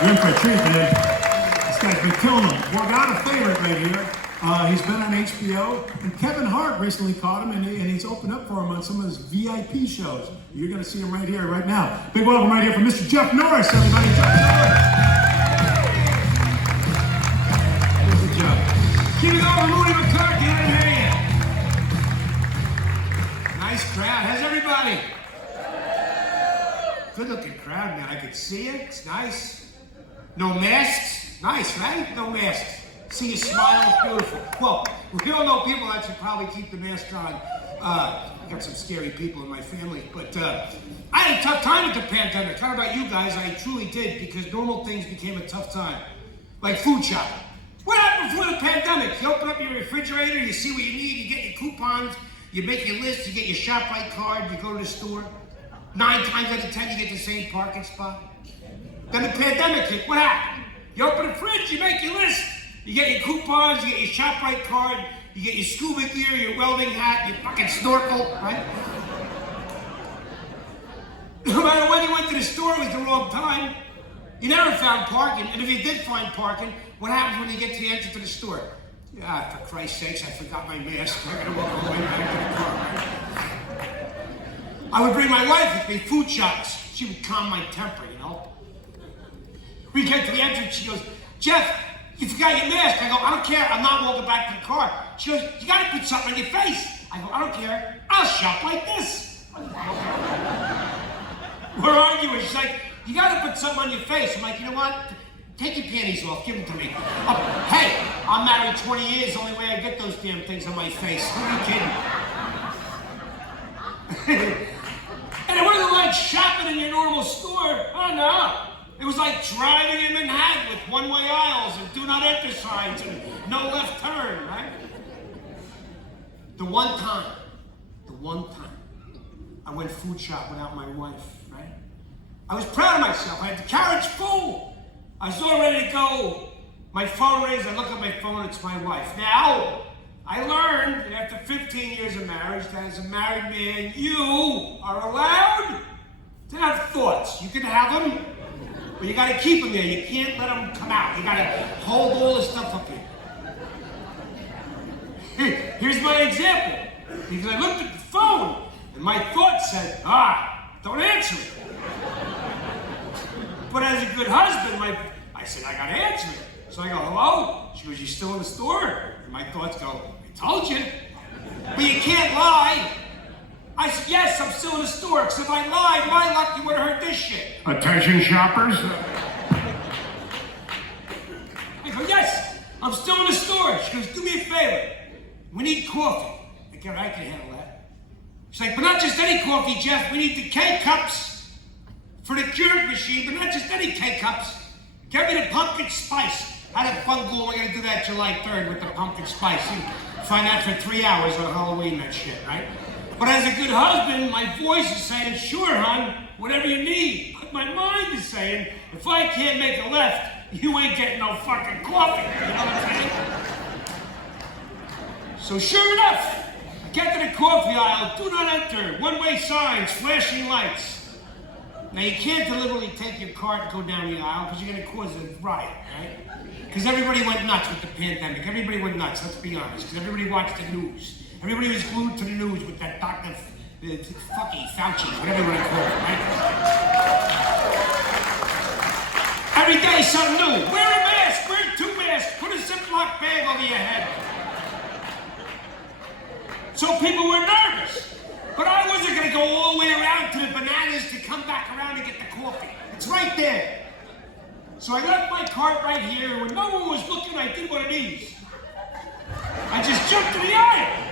You're in for a treat, man. This guy's been killing them. Borgata favorite right here. He's been on HBO, and Kevin Hart recently caught him, and he's opened up for him on some of his VIP shows. You're going to see him right here, right now. Big welcome right here from Mr. Jeff Norris, everybody. Jeff Norris. Good job. Keep it going, Moody McCarthy. I didn't hear you. Nice crowd. How's everybody? Good looking crowd, man. I could see it. It's nice. No masks. Nice, right? No masks. See you smile. It's beautiful. Well, we all know people that should probably keep the mask on. I got some scary people in my family, but I had a tough time with the pandemic. I don't know about you guys. I truly did, because normal things became a tough time. Like food shopping. What happened before the pandemic? You open up your refrigerator, you see what you need, you get your coupons, you make your list, you get your ShopRite card, you go to the store. 9 times out of 10, you get the same parking spot. Then the pandemic hit. What happened? You open the fridge, you make your list. You get your coupons, you get your ShopRite card, you get your scuba gear, your welding hat, your fucking snorkel, right? No matter when you went to the store, it was the wrong time. You never found parking, and if you did find parking, what happens when you get to the entrance to the store? Ah, for Christ's sakes, I forgot my mask. I gotta walk all the way back to the car. I would bring my wife with me food shops. She would calm my temper, you know? We get to the entrance, she goes, Jeff, you forgot your mask. I go, I don't care, I'm not walking back to the car. She goes, you gotta put something on your face. I go, I don't care, I'll shop like this. We're arguing, she's like, you gotta put something on your face. I'm like, you know what? Take your panties off, give them to me. Hey, I'm married 20 years, the only way I get those damn things on my face. Who are you kidding? And it wasn't like shopping in your normal store. Oh no. It was like driving in Manhattan with one-way aisles and do not enter signs and no left turn, right? The one time I went food shop without my wife, right? I was proud of myself. I had the carriage full. I was all ready to go. My phone rings, I look at my phone, it's my wife. Now, I learned that after 15 years of marriage that as a married man, you are allowed to have thoughts. You can have them, but you gotta keep them there. You can't let them come out. You gotta hold all this stuff up here. Here's my example. Because I looked at the phone, and my thought said, don't answer it. But as a good husband, I said, I gotta answer it. So I go, hello? She goes, you still in the store? And my thoughts go, I told you. But you can't lie. I said, yes, I'm still in the store, because if I lied, my luck, you would have heard this shit. Attention shoppers. I go, yes, I'm still in the store. She goes, do me a favor. We need coffee. I go, I can handle that. She's like, but not just any coffee, Jeff. We need the K-cups for the Keurig machine, but not just any K-cups. Get me the pumpkin spice. I had a fun goal. We're going to do that July 3rd with the pumpkin spice. You find out for 3 hours on Halloween, that shit, right? But as a good husband, my voice is saying, sure, hon, whatever you need. But my mind is saying, if I can't make a left, you ain't getting no fucking coffee. You know what I'm saying? So sure enough, I get to the coffee aisle, do not enter, one-way signs, flashing lights. Now, you can't deliberately take your cart and go down the aisle because you're going to cause a riot, right? Because everybody went nuts with the pandemic. Everybody went nuts, let's be honest, because everybody watched the news. Everybody was glued to the news with that Dr. Fauci, whatever you want to call it, right? Every day something new. Wear a mask, wear 2 masks, put a Ziploc bag over your head. So people were nervous. But I wasn't going to go all the way around to the bananas to come back around and get the coffee. It's right there. So I left my cart right here. When no one was looking, I did one of these. I just jumped to the aisle.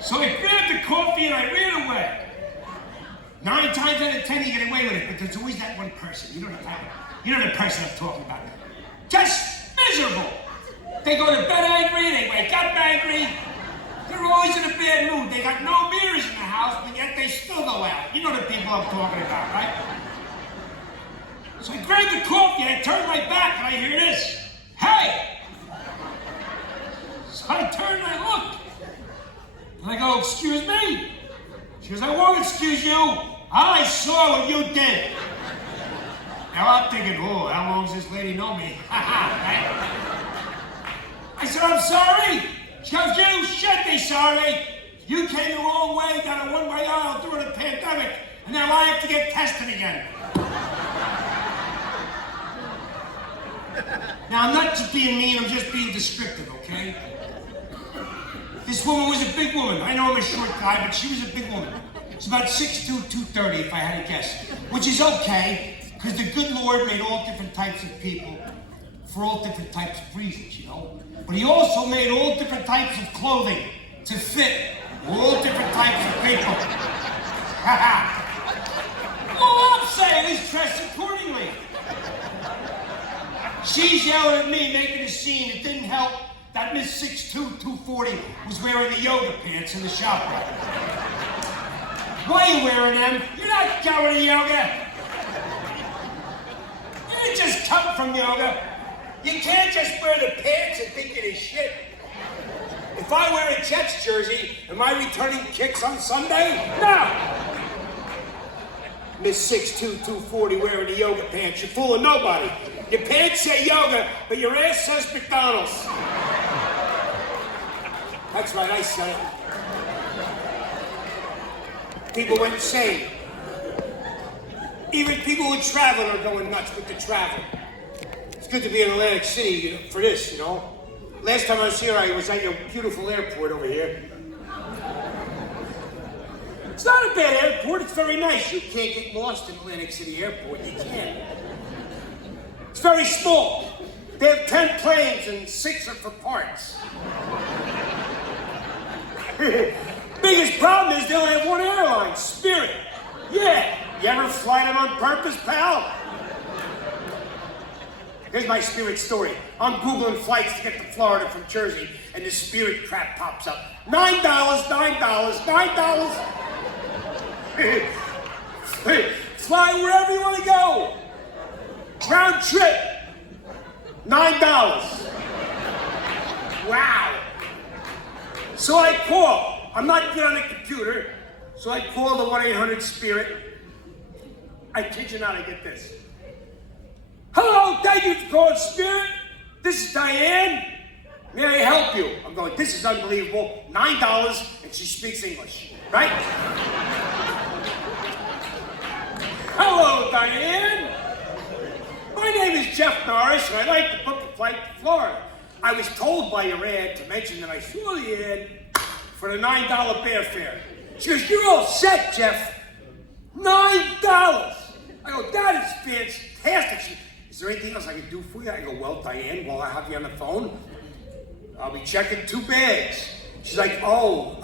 So I grabbed the coffee and I ran away. 9 times out of 10, you get away with it, but there's always that one person. You know the person I'm talking about. Just miserable. They go to bed angry, they wake up angry. They're always in a bad mood. They got no mirrors in the house, but yet they still go out. You know the people I'm talking about, right? So I grabbed the coffee and I turned my back and I hear this. Hey! So I turned and I looked. And I go, excuse me? She goes, I won't excuse you. I saw what you did. Now I'm thinking, oh, how long is this you know me. Right? I said, I'm sorry. She goes, you should be sorry. You came the wrong way down a one-way aisle during the pandemic, and now I have to get tested again. Now, I'm not just being mean, I'm just being descriptive, okay? This woman was a big woman. I know I'm a short guy, but she was a big woman. She's about 6'2", 230, if I had to guess. Which is okay, because the good Lord made all different types of people for all different types of reasons, you know? But he also made all different types of clothing to fit all different types of people. All I'm saying is dress accordingly. She's yelling at me, making a scene. It didn't help that Miss 6'2", 240 was wearing the yoga pants in the shop. Why are you wearing them? You're not going to yoga. You didn't just come from yoga. You can't just wear the pants and think it is shit. If I wear a Jets jersey, am I returning kicks on Sunday? No! Miss 6'2", 240 wearing the yoga pants. You're fooling nobody. Your pants say yoga, but your ass says McDonald's. That's right, I said it. People went insane. Even people who travel are going nuts with the travel. It's good to be in Atlantic City for this, you know. Last time I was here, I was at your beautiful airport over here. It's not a bad airport, it's very nice. You can't get lost in Atlantic City Airport, you can't. It's very small. They have 10 planes and 6 are for parts. Biggest problem is they only have one airline, Spirit. Yeah, you ever fly them on purpose, pal? Here's my Spirit story. I'm Googling flights to get to Florida from Jersey, and this Spirit crap pops up. $9, $9, $9. Fly wherever you want to go. Round trip, $9. Wow. So I call. I'm not good on the computer, so I call the 1-800-SPIRIT. I kid you not, I get this. Hello, thank you for calling Spirit. This is Diane. May I help you? I'm going, this is unbelievable. $9, and she speaks English, right? Hello, Diane. My name is Jeff Norris, and I'd like to book a flight to Florida. I was told by your ad to mention that I saw the ad for the $9 airfare. She goes, you're all set, Jeff. $9. I go, that is fantastic. She, is there anything else I can do for you? I go, well, Diane, while I have you on the phone, I'll be checking 2 bags. She's like, oh,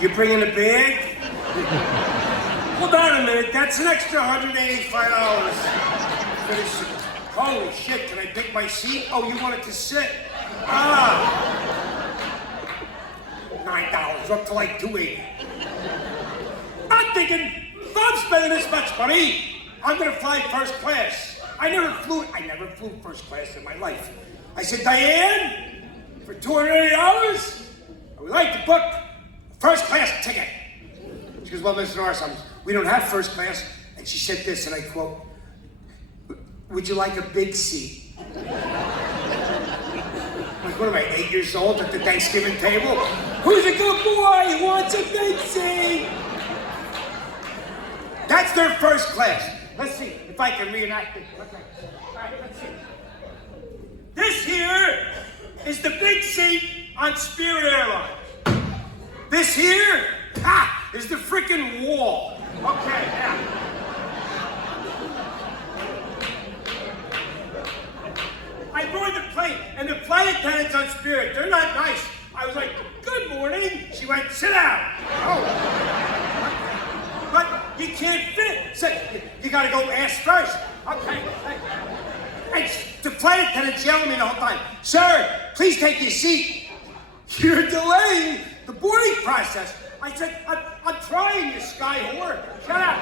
you bringing a bag? Hold on a minute, that's an extra $185. Holy shit, can I pick my seat? Oh, you want it to sit? $9, up to like $280. I'm thinking, if I'm spending this much money, I'm gonna fly first class. I never flew first class in my life. I said, Diane, for $280, I would like to book a first class ticket. She goes, well, Mr. Norris, we don't have first class. And she said this, and I quote, would you like a big seat? Like, what am I, 8 years old at the Thanksgiving table? Who's a good boy? He wants a big seat. That's their first class. Let's see if I can reenact it. Okay. All right, let's see. This here is the big seat on Spirit Airlines. This here, is the freaking wall. Okay, now. I boarded the plane, and the flight attendants on Spirit, they're not nice. I was like, good morning. She went, sit down. Oh. But you can't fit. So you gotta go ask first. Okay. And the flight attendant's yelling at me the whole time, sir, please take your seat. You're delaying the boarding process. I said, I'm trying, you sky whore. Shut up.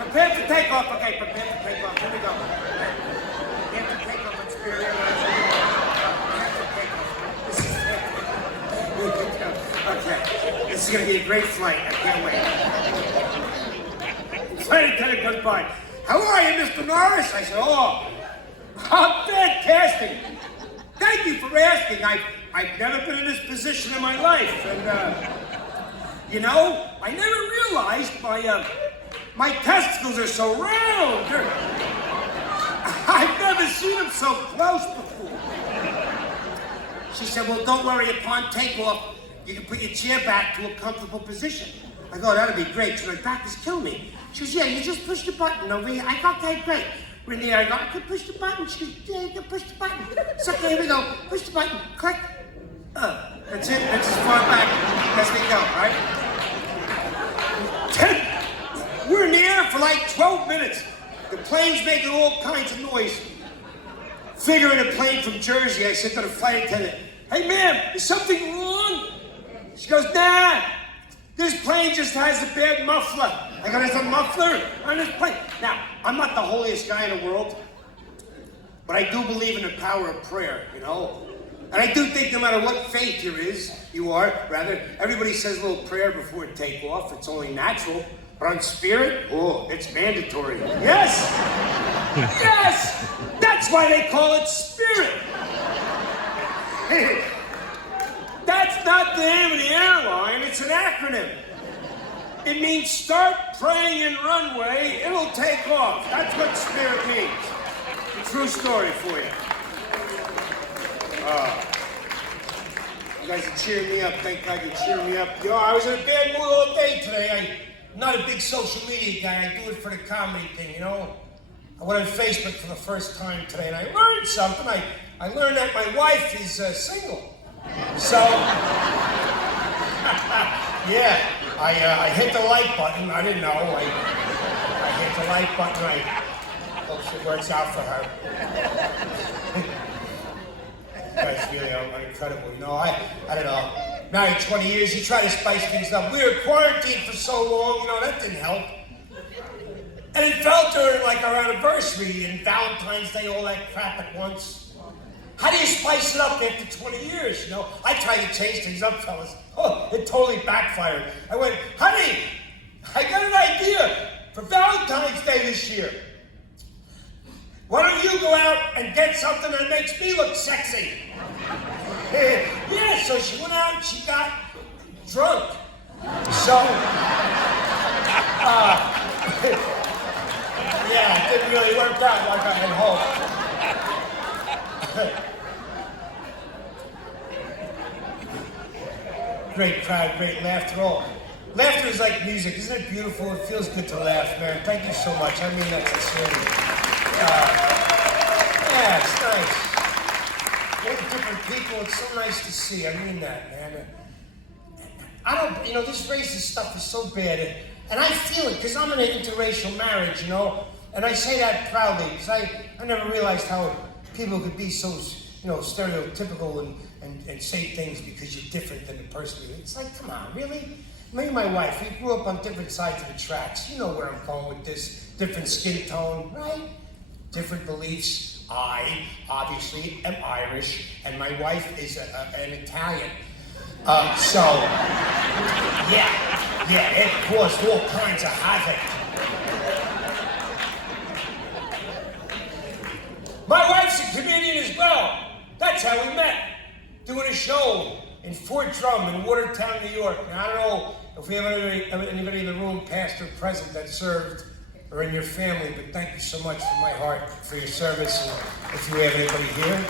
Prepare for takeoff. Okay, prepare for takeoff. Here we go. Prepare for takeoff on Spirit Airlines. Okay, this is gonna be a great flight. I can't wait. Flight attendant goes by. how are you, Mr. Norris? I said, oh, I'm fantastic. Thank you for asking. I've never been in this position in my life. And, you know, I never realized my testicles are so round. I've never seen them so close before. She said, well, don't worry, upon takeoff, you can put your chair back to a comfortable position. I go, that'd be great, because my back is killing me. She goes, yeah, you just push the button over here. I go, okay, great. We're in the air, I go, I can push the button. She goes, yeah, you can push the button. So, okay, here we go. Push the button, click. That's it, that's as far back as we go, right? We're in the air for like 12 minutes. The plane's making all kinds of noise. Figuring a plane from Jersey, I said to the flight attendant, hey ma'am, is something wrong? She goes, nah, this plane just has a bad muffler. I go, there's a muffler on this plane. Now, I'm not the holiest guy in the world, but I do believe in the power of prayer, you know? And I do think no matter what faith you are, everybody says a little prayer before takeoff. It's only natural. But on spirit, oh, it's mandatory. Yes! Yes! That's why they call it spirit. That's not the name of the airline, it's an acronym. It means start praying in runway, it'll take off. That's what spirit means. A true story for you. You guys are cheering me up. Thank God you're cheering me up. You know, I was in a bad mood all day today. I'm not a big social media guy. I do it for the comedy thing, you know? I went on Facebook for the first time today, and I learned something. I learned that my wife is single. So, yeah, I hit the like button. I didn't know. I hit the like button. I hope it works out for her. You guys really are incredible. You know, I don't know. Married 20 years, you try to spice things up. We were quarantined for so long, you know, that didn't help. And it fell during like our anniversary and Valentine's Day, all that crap at once. How do you spice it up after 20 years, you know? I tried to change things up, fellas. Oh, it totally backfired. I went, honey, I got an idea for Valentine's Day this year. Why don't you go out and get something that makes me look sexy? Yeah, so she went out and she got drunk. So, yeah, it didn't really work out like I had hoped. Great crowd, great laughter. Oh, laughter is like music, isn't it beautiful? It feels good to laugh, man. Thank you so much. I mean that sincerely. Yeah, it's nice. Different people, it's so nice to see. I mean that, man. You know, this racist stuff is so bad, and I feel it because I'm in an interracial marriage, you know, and I say that proudly because I never realized how people could be so, you know, stereotypical and say things because you're different than the person. It's like, come on, really? Me and my wife, we grew up on different sides of the tracks. You know where I'm going with this. Different skin tone, right? Different beliefs. I, obviously, am Irish, and my wife is an Italian. So, yeah, it caused all kinds of havoc. My wife's a comedian as well. That's how we met. Doing a show in Fort Drum in Watertown, New York. Now, I don't know if we have anybody in the room, past or present, that served or in your family, but thank you so much from my heart for your service, and if you have anybody here.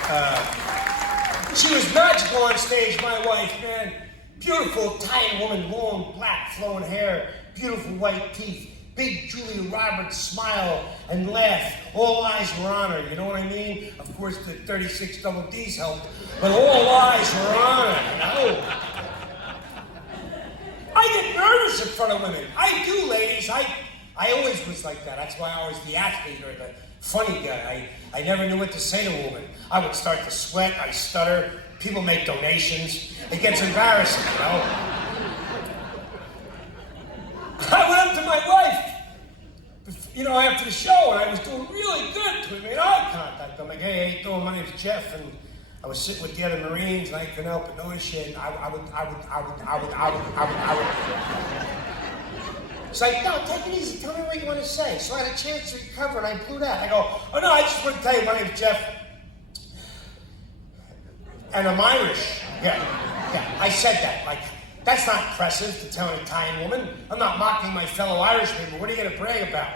She was magical on stage, my wife, man. Beautiful Italian woman, long, black, flowing hair, beautiful white teeth, big Julia Roberts smile and laugh. All eyes were on her, you know what I mean? Of course, the 36 double D's helped, but all eyes were on her, you know? I get nervous in front of women. I do, ladies. I always was like that. That's why I was the athlete or the funny guy. I never knew what to say to a woman. I would start to sweat, I stutter. People make donations. It gets embarrassing, you know? I went up to my wife, you know, after the show, and I was doing really good. We made eye contact. I'm like, hey, how you doing? My name's Jeff, and I was sitting with the other Marines, and I couldn't help but notice shit. I would It's like, no, take it easy. Tell me what you want to say. So I had a chance to recover, and I blew that. I go, oh no, I just want to tell you, my name's Jeff, and I'm Irish. Yeah, I said that. Like, that's not impressive to tell an Italian woman. I'm not mocking my fellow Irish people. What are you going to brag about?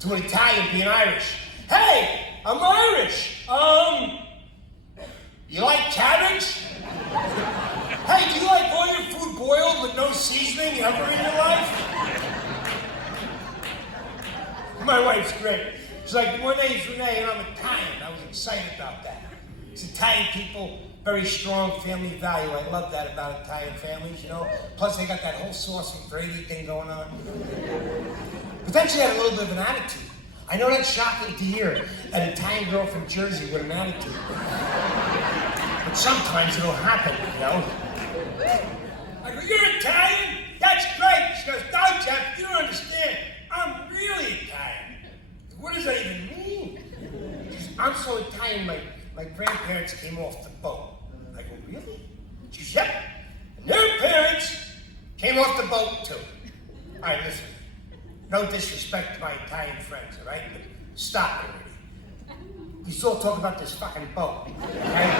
To an Italian being Irish. Hey, I'm Irish. You like cabbage? Hey, do you like all your food boiled with no seasoning ever in your life? My wife's great. She's like, my name's Renee and I'm Italian. I was excited about that. It's Italian people, very strong family value. I love that about Italian families, you know. Plus they got that whole sauce and gravy thing going on. But then she had a little bit of an attitude. I know that's shocking to hear, an Italian girl from Jersey with an attitude. But sometimes it'll happen, you know. I go, you're Italian? That's great. She goes, no, Jeff, you don't understand. I'm really Italian. What does that even mean? She goes, I'm so Italian, my grandparents came off the boat. I go, really? She goes, yep. And their parents came off the boat too. All right, listen. No disrespect to my Italian friends, all right? But stop it already. You still talk about this fucking boat, okay?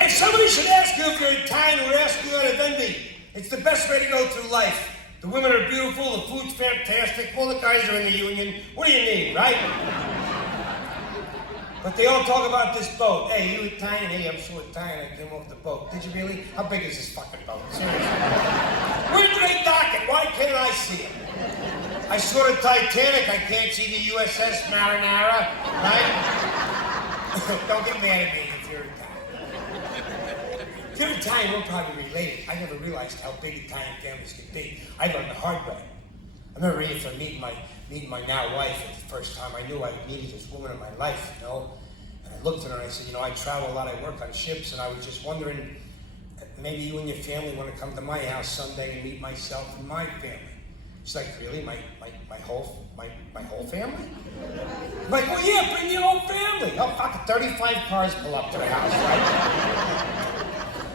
If somebody should ask you if you're Italian or ask you out of envy, it's the best way to go through life. The women are beautiful, the food's fantastic, all the guys are in the union. What do you need, right? But they all talk about this boat. Hey, you Italian? Hey, I'm so Italian, I came off the boat. Did you really? How big is this fucking boat? Seriously. Where do they dock it? Why can't I see it? I saw the Titanic, I can't see the USS Marinara, right? Don't get mad at me if you're Italian. If you're Italian, we're probably related. I never realized how big Italian families can be. I learned the hard way. I remember even meeting my now wife at the first time. I knew I needed this woman in my life, you know. And I looked at her and I said, you know, I travel a lot, I work on ships, and I was just wondering, maybe you and your family want to come to my house someday and meet myself and my family. She's like, really? My whole family? I'm like, well, yeah, bring your whole family. Oh, fuck, 35 cars pull up to the house, right?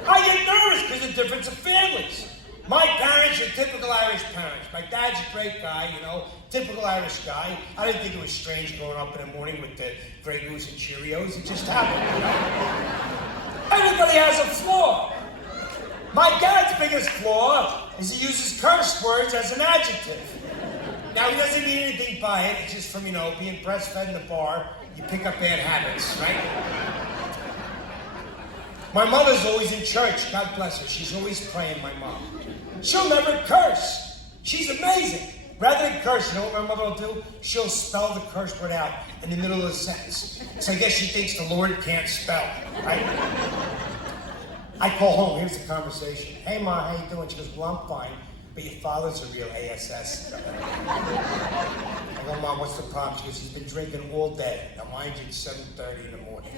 I get nervous because of the difference of families. My parents are typical Irish parents. My dad's a great guy, you know, typical Irish guy. I didn't think it was strange growing up in the morning with the Grey Goose and Cheerios. It just happened, you know? Everybody has a flaw. My dad's biggest flaw is he uses curse words as an adjective. Now, he doesn't mean anything by it. It's just from, you know, being breastfed in the bar, you pick up bad habits, right? My mother's always in church. God bless her. She's always praying, my mom. She'll never curse. She's amazing. Rather than curse, you know what my mother will do? She'll spell the curse word out in the middle of the sentence. So I guess she thinks the Lord can't spell, right? I call home. Here's the conversation. Hey, Ma, how you doing? She goes, well, I'm fine, but your father's a real ASS. I go, Mom, what's the problem? She goes, he's been drinking all day. Now, mind you, it's 7:30 in the morning.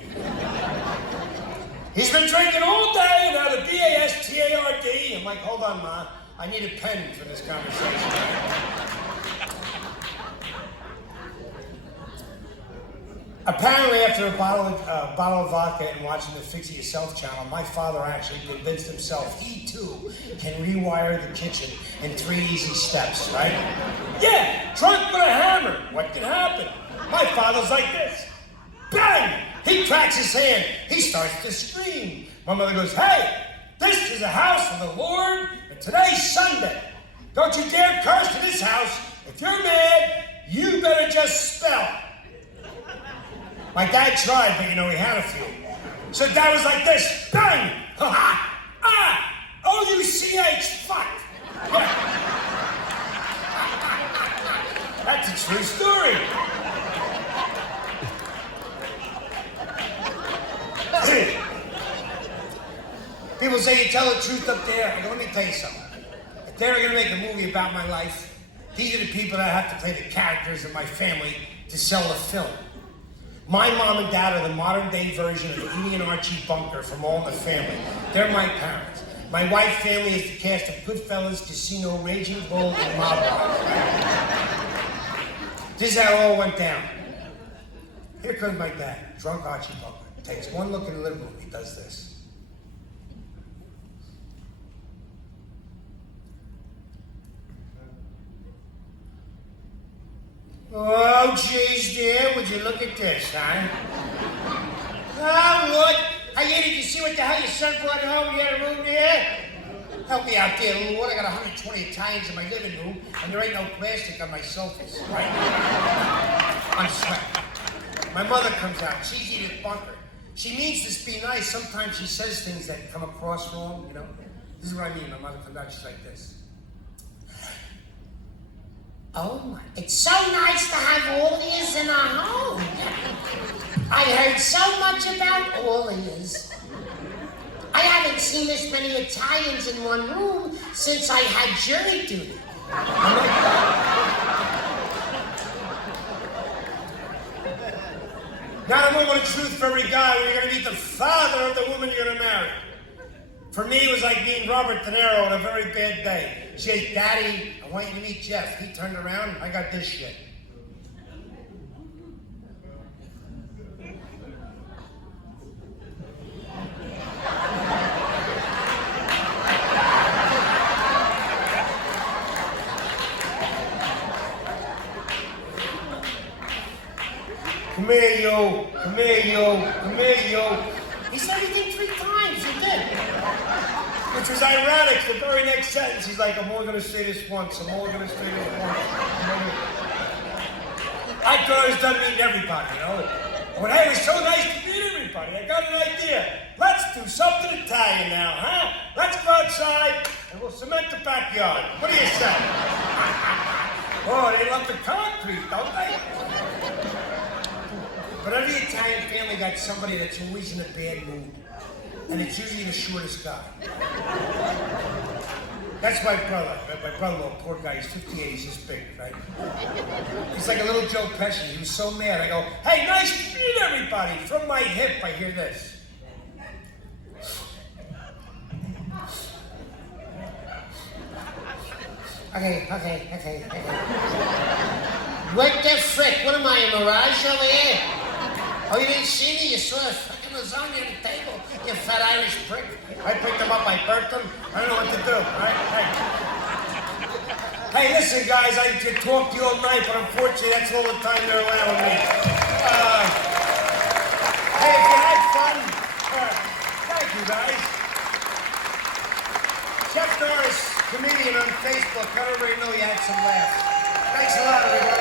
He's been drinking all day, now the B-A-S-T-A-R-D. I'm like, hold on, Ma. I need a pen for this conversation. Apparently, after a bottle of vodka and watching the Fix It Yourself channel, my father actually convinced himself he, too, can rewire the kitchen in 3 easy steps, right? Yeah, drunk with a hammer. What can happen? My father's like this. Bang! He cracks his hand. He starts to scream. My mother goes, hey, this is a house of the Lord, and today's Sunday. Don't you dare curse to this house. If you're mad, you better just spell. My dad tried, but you know, he had a few. So Dad was like this, bang! Ha-ha! Ah! O-U-C-H, fuck! Yeah. That's a true story. People say you tell the truth up there. I go, let me tell you something. If they were going to make a movie about my life, these are the people that have to play the characters of my family to sell the film. My mom and dad are the modern-day version of Edie and Archie Bunker from All in the Family. They're my parents. My wife's family is the cast of Goodfellas, Casino, Raging Bull, and Mob Wives. This is how it all went down. Here comes my dad, drunk Archie Bunker. Takes one look in the living room, he does this. Oh, geez, dear, would you look at this, huh? Oh, Lord. Hey, did you see what the hell your son brought home? You had a room there? Help me out there, Lord. I got 120 Italians in my living room, and there ain't no plastic on my sofas, right? I'm sweating. My mother comes out. She's Edith Bunker. She means to be nice. Sometimes she says things that come across wrong, you know? This is what I mean. My mother comes out, she's like this. Oh, it's so nice to have all these in our home. I heard so much about all these. I haven't seen this many Italians in one room since I had jury duty. Now the moment of truth for every guy when you're going to meet the father of the woman you're going to marry. For me, it was like meeting Robert De Niro on a very bad day. She says, Daddy, I want you to meet Jeff. He turned around, I got this shit. Come here, yo. Come here, yo. Come here, yo. He said everything 3 times. He did. Which was ironic. The very next sentence, he's like, I'm only going to say this once. I'm only going to say this once. I thought I was done meeting everybody, you know. When hey, it was so nice to meet everybody, I got an idea. Let's do something Italian now, huh? Let's go outside and we'll cement the backyard. What do you say? Oh, they love the concrete, don't they? But every Italian family got somebody that's always in a bad mood. And it's usually the shortest guy. That's my brother. My brother-in-law, poor guy, he's 58, he's this big, right? He's like a little Joe Pesci. He was so mad. I go, hey, nice to meet everybody. From my hip, I hear this. Okay. What the frick? What am I, a mirage over here? Oh, you didn't see me? You saw a fucking lasagna on the table, you fat Irish prick. I picked them up, I burnt them. I don't know what to do, right? Hey, listen, guys, I could talk to you all night, but unfortunately, that's all the time they're allowing me. Hey, if you had fun, thank you, guys. Jeff Norris, comedian on Facebook. Let everybody know you had some laughs. Thanks a lot, everybody.